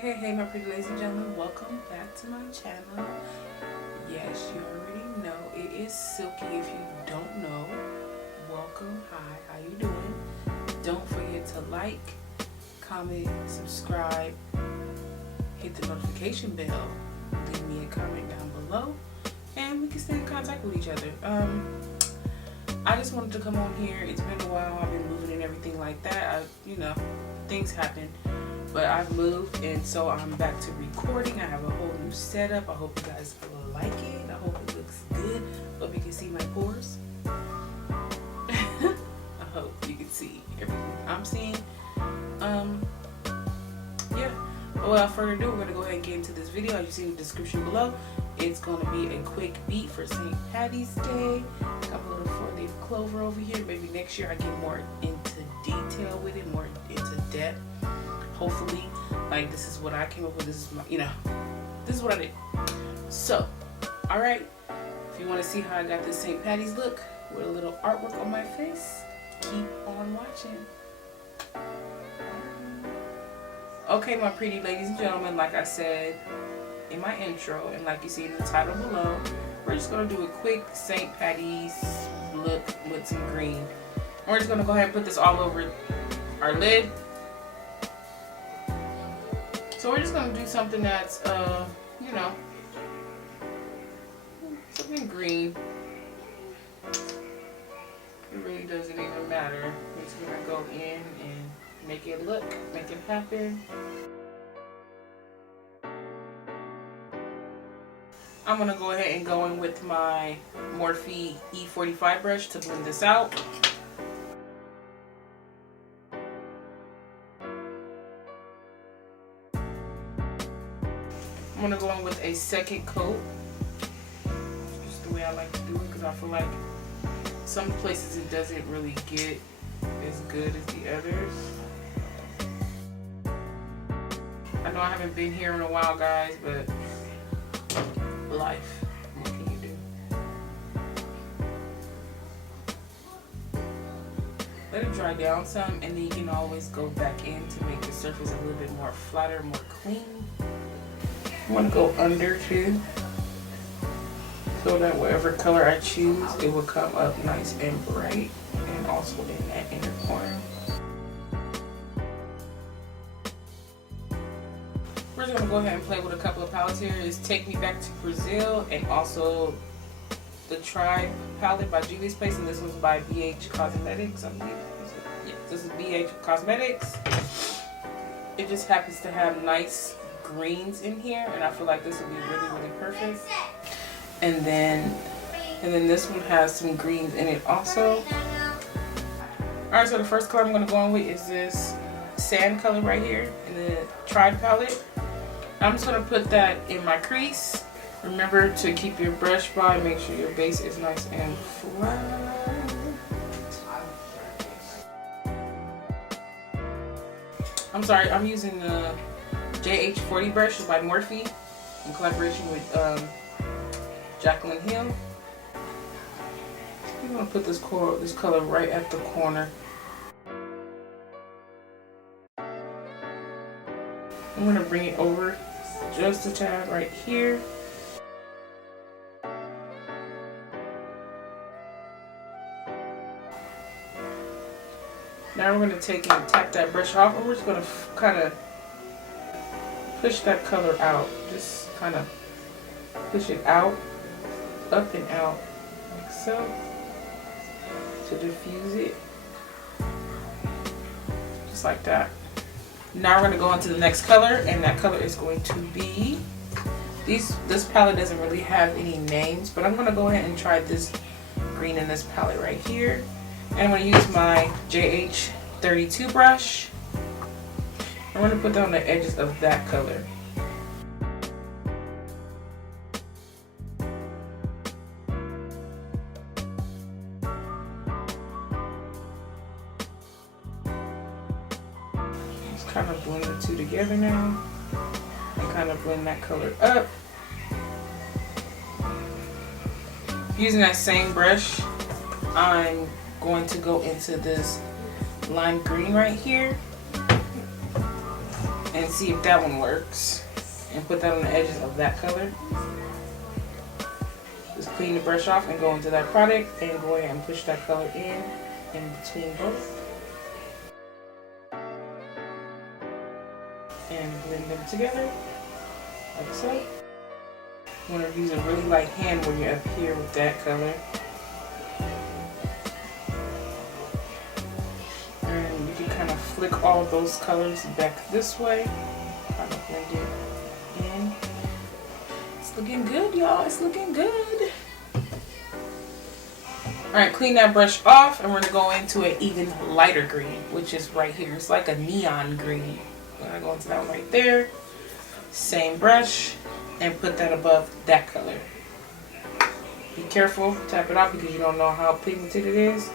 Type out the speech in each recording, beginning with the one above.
Hey, my pretty ladies and gentlemen, welcome back to my channel. Yes, you already know, it is Silky. If you don't know, welcome. Hi, how you doing? Don't forget to like, comment, subscribe, hit the notification bell, leave me a comment down below, and we can stay in contact with each other. I just wanted to come on here. It's been a while. I've been moving and everything like that. Things happen. But I've moved, and so I'm back to recording. I have a whole new setup. I hope you guys like it. I hope it looks good. Hope you can see my pores. I hope you can see everything I'm seeing. Yeah. Without further ado, we're gonna go ahead and get into this video. As you see in the description below, it's gonna be a quick beat for St. Patty's Day. Got a little 4-leaf clover over here. Maybe next year I get more into detail with it, more into depth. Hopefully, like, this is what I came up with. This is my, this is what I did. So, alright, if you want to see how I got this St. Patty's look with a little artwork on my face, keep on watching. Okay, my pretty ladies and gentlemen, like I said in my intro, and like you see in the title below, we're just going to do a quick St. Patty's look with some green. And we're just going to go ahead and put this all over our lid. So we're just going to do something that's, something green. It really doesn't even matter. We're just going to go in and make it look, make it happen. I'm going to go ahead and go in with my Morphe E45 brush to blend this out. I'm going to go in with a second coat, just the way I like to do it, because I feel like some places it doesn't really get as good as the others. I know I haven't been here in a while, guys, but life, what can you do? Let it dry down some, and then you can always go back in to make the surface a little bit more flatter, more clean. I'm going to go under too, so that whatever color I choose, it will come up nice and bright, and also in that inner corner. We're just going to go ahead and play with a couple of palettes here. It's Take Me Back to Brazil, and also the Tribe palette by Julie's Place, and this one's by BH Cosmetics, I believe. Yeah, this is BH Cosmetics. It just happens to have nice greens in here, and I feel like this would be really, really perfect. And then this one has some greens in it also. Alright, so the first color I'm going to go on with is this sand color right here in the Tribe palette. I'm just going to put that in my crease. Remember to keep your brush by, make sure your base is nice and flat. I'm sorry, I'm using the JH40 brush by Morphe in collaboration with Jaclyn Hill. I'm going to put this color right at the corner. I'm going to bring it over just a tad right here. Now we're going to take and tap that brush off, and we're just going to kind of push that color out. Just kind of push it out, up and out, like so, to diffuse it, just like that. Now we're going to go on to the next color, and that color is going to be, this palette doesn't really have any names, but I'm going to go ahead and try this green in this palette right here. And I'm going to use my JH32 brush. I'm going to put down the edges of that color. Just kind of blend the two together now. And kind of blend that color up. Using that same brush, I'm going to go into this lime green right here. and see if that one works. And put that on the edges of that color. Just clean the brush off and go into that product and go ahead and push that color in between both. And blend them together, like so. You want to use a really light hand when you're up here with that color. And you can kind of flick all those colors back this way. Kind of blend it in. It's looking good, y'all. It's looking good. Alright, clean that brush off and we're going to go into an even lighter green, which is right here. It's like a neon green. I'm going to go into that one right there. Same brush and put that above that color. Be careful, tap it off because you don't know how pigmented it is.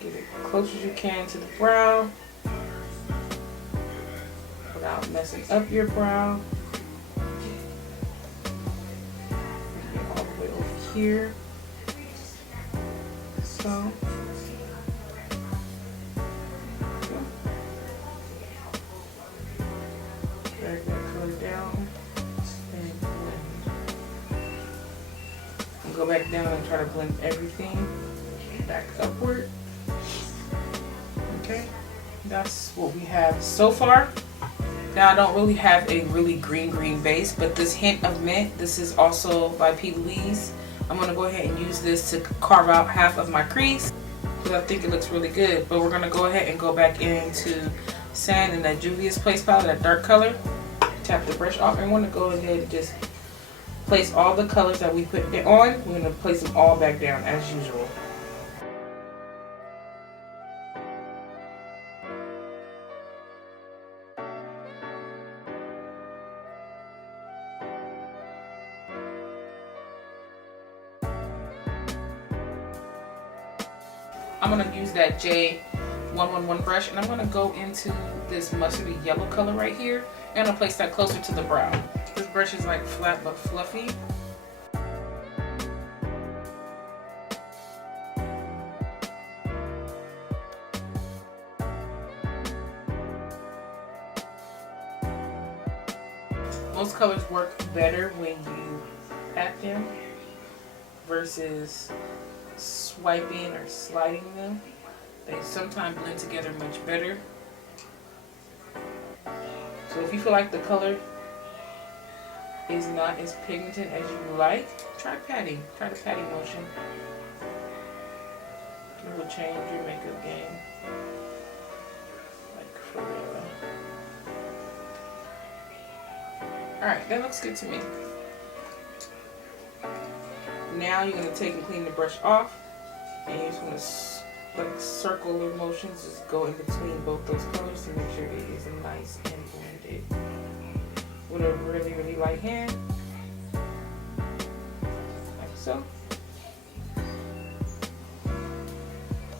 Get it close as you can to the brow without messing up your brow. All the way over here. So. Drag that color down and blend. And go back down and try to blend everything back upward. Okay, that's what we have so far. Now I don't really have a really green base, but this hint of mint, this is also by P. Louise. I'm going to go ahead and use this to carve out half of my crease because I think it looks really good. But we're going to go ahead and go back into Sand in that Juvia's Place palette, that dark color. Tap the brush off and want to go ahead and just place all the colors that we put on. We're going to place them all back down as usual. I'm going to use that J111 brush and I'm going to go into this mustardy yellow color right here and I'll place that closer to the brow. This brush is like flat but fluffy. Most colors work better when you pat them versus swiping or sliding them. They sometimes blend together much better. So if you feel like the color is not as pigmented as you like, try patting. Try the patting motion. It will change your makeup game. Like for real. Alright, that looks good to me. Now you're going to take and clean the brush off and you're just going to like circular motions, just go in between both those colors to make sure it is nice and blended with a really light hand, like so.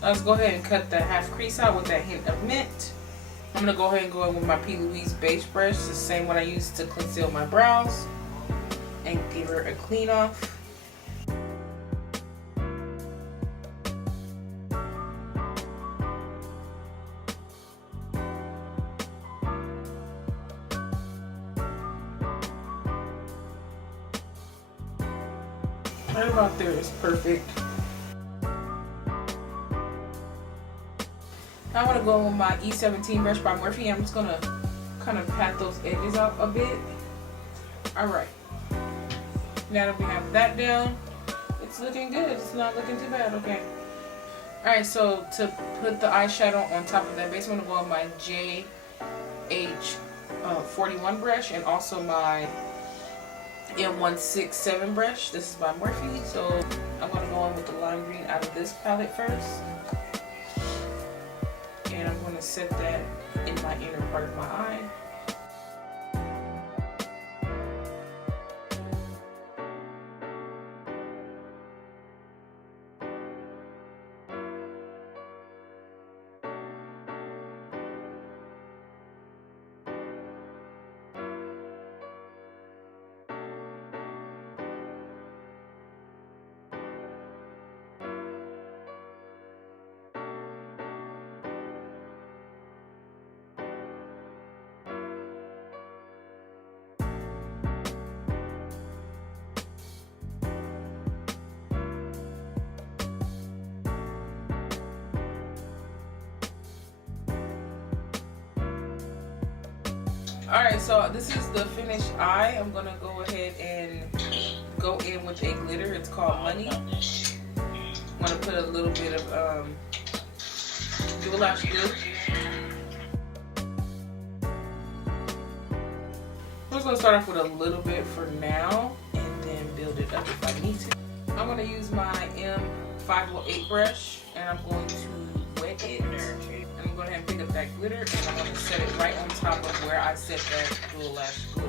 Let's go ahead and cut that half crease out with that hint of mint. I'm going to go ahead and go in with my P. Louise base brush, the same one I used to conceal my brows, and give her a clean off. Right about there is perfect. Now I want to go with my E17 brush by Morphe. I'm just going to kind of pat those edges out a bit. Alright. Now that we have that down, it's looking good. It's not looking too bad. Okay. Alright, so to put the eyeshadow on top of that base, I'm going to go with my JH41 brush and also my M167 brush. This is by Morphe. So I'm going to go in with the lime green out of this palette first. And I'm going to set that in my inner part of my eye. Alright, so this is the finished eye. I'm going to go ahead and go in with a glitter. It's called Money. I'm going to put a little bit of Dual Lash Glue. I'm just going to start off with a little bit for now and then build it up if I need to. I'm going to use my M508 brush and I'm going to wet it. And I'm going to pick up that glitter and I'm going to set it right on top of where I set that Dual Lash Glue.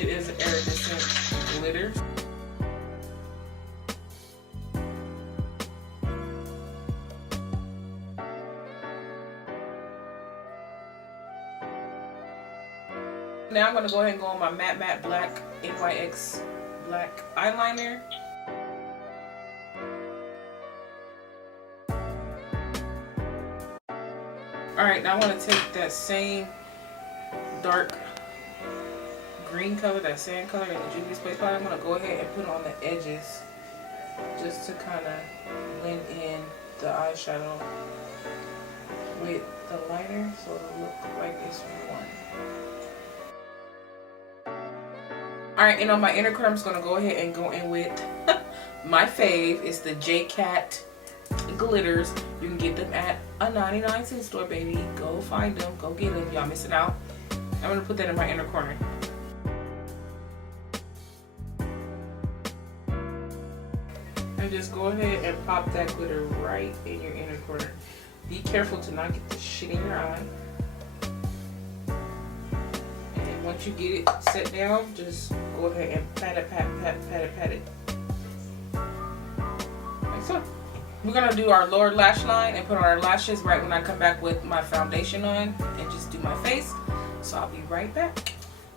It is iridescent glitter. Now I'm going to go ahead and go on my matte black NYX black eyeliner. Alright, now I want to take that same dark green color, that sand color in the Juvia's Place palette. I'm going to go ahead and put on the edges just to kind of blend in the eyeshadow with the liner so it'll look like it's one. Alright, and on my inner corner, I'm just going to go ahead and go in with my fave. It's the J-Cat glitters. You can get them at a 99-cent store, baby. Go find them. Go get them. Y'all missing out. I'm going to put that in my inner corner. And just go ahead and pop that glitter right in your inner corner. Be careful to not get the shit in your eye. Once you get it set down, just go ahead and pat it. Like so. We're going to do our lower lash line and put on our lashes right when I come back with my foundation on and just do my face. So I'll be right back.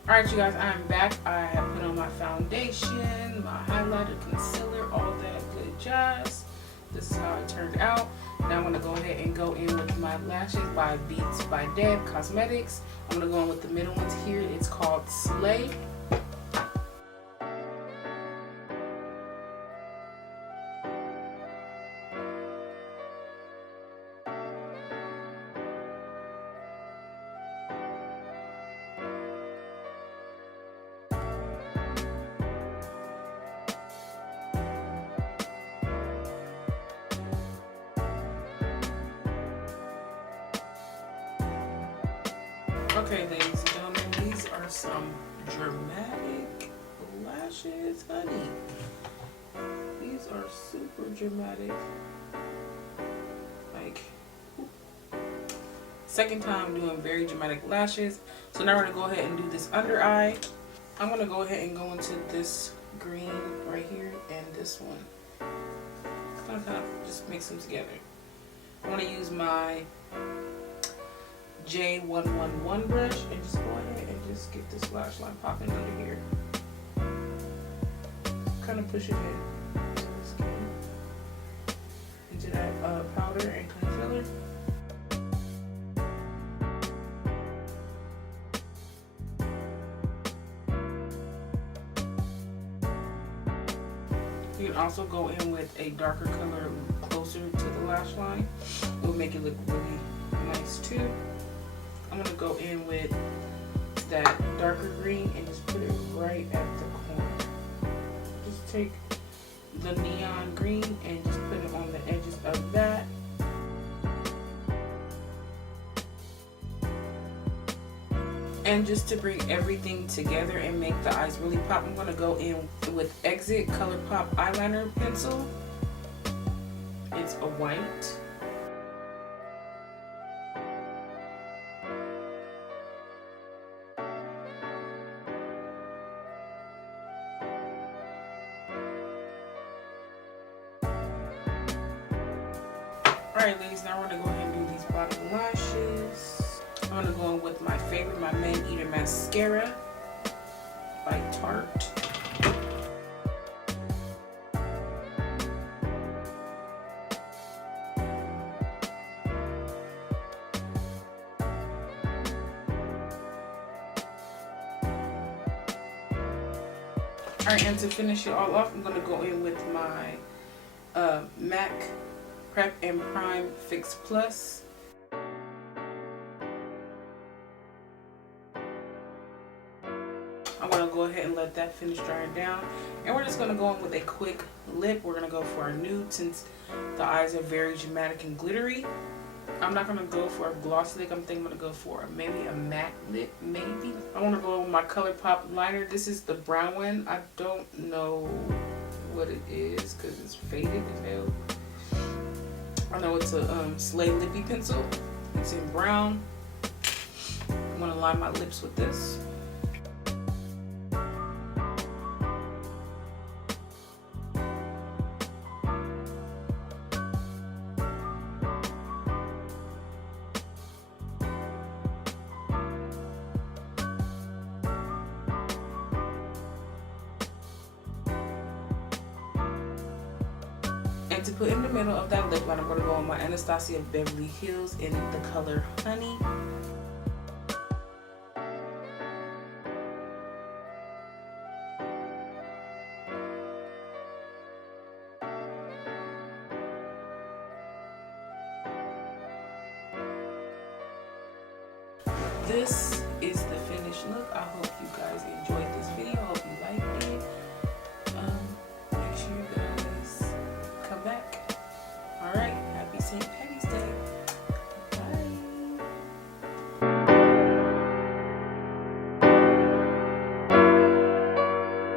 Alright you guys, I'm back. I have put on my foundation, my highlighter, concealer, all that good jazz. This is how it turned out. Now I'm going to go ahead and go in with my lashes by Beats by Deb Cosmetics. I'm going to go in with the middle ones here. It's called Slay. Okay, ladies and gentlemen, these are some dramatic lashes, honey. These are super dramatic. Like, second time doing very dramatic lashes. So now we're going to go ahead and do this under eye. I'm going to go ahead and go into this green right here and this one. Kind of just mix them together. I want to use my J111 brush and just go ahead and just get this lash line popping under here. Kind of push it in into the skin, into that powder and concealer. You can also go in with a darker color closer to the lash line. It will make it look really nice too. I'm going to go in with that darker green and just put it right at the corner. Just take the neon green and just put it on the edges of that. And just to bring everything together and make the eyes really pop, I'm going to go in with Exit ColourPop eyeliner pencil. It's a white. Alright ladies, now we're going to go ahead and do these bottom lashes. I'm going to go in with my favorite, my Man Eater Mascara by Tarte. Alright, and to finish it all off, I'm going to go in with my MAC Prep and Prime Fix Plus. let that finish drying down. And we're just going to go in with a quick lip. We're going to go for our nude since the eyes are very dramatic and glittery. I'm not going to go for a gloss lip. I'm thinking I'm going to go for maybe a matte lip, maybe. I want to go with my ColourPop liner. This is the brown one. I don't know what it is because it's faded as hell. I know it's a Slay Lippy pencil. It's in brown. I'm going to line my lips with this. And to put in the middle of that lip line, I'm going to go on my Anastasia Beverly Hills in the color Honey. This is the finished look. I hope